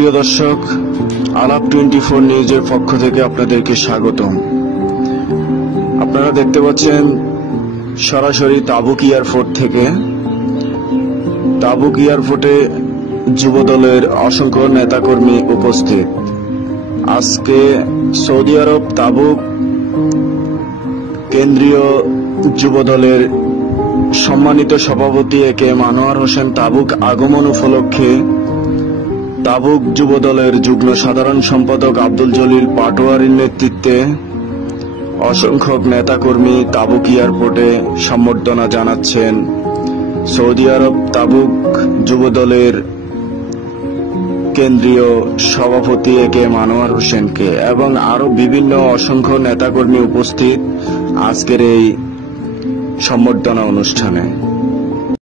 প্রিয় দর্শক, আলাপ 24 নিউজের পক্ষ থেকে আপনাদেরকে স্বাগতম। আপনারা দেখতে পাচ্ছেন সরাসরি তাবুক এয়ারপোর্ট থেকে। তাবুক এয়ারপোর্টে যুবদলের অসংখ্য নেতাকর্মী উপস্থিত। আজকে সৌদি আরব তাবুক কেন্দ্রীয় যুবদলের সম্মানিত সভাপতি একে আনোয়ার হোসেন তাবুক আগমন উপলক্ষে তাবুক যুবদলের যুগ্ম সাধারণ সম্পাদক আব্দুল জলিল পাটোয়ারির নেতৃত্বে অসংখ্য নেতাকর্মী তাবুক এয়ারপোর্টে সম্বর্ধনা জানাচ্ছেন সৌদি আরব তাবুক যুবদলের কেন্দ্রীয় সভাপতি একে আনোয়ার হোসেনকে, এবং আরো বিভিন্ন অসংখ্য নেতাকর্মী উপস্থিত আজকের এই সম্বর্ধনা অনুষ্ঠানে।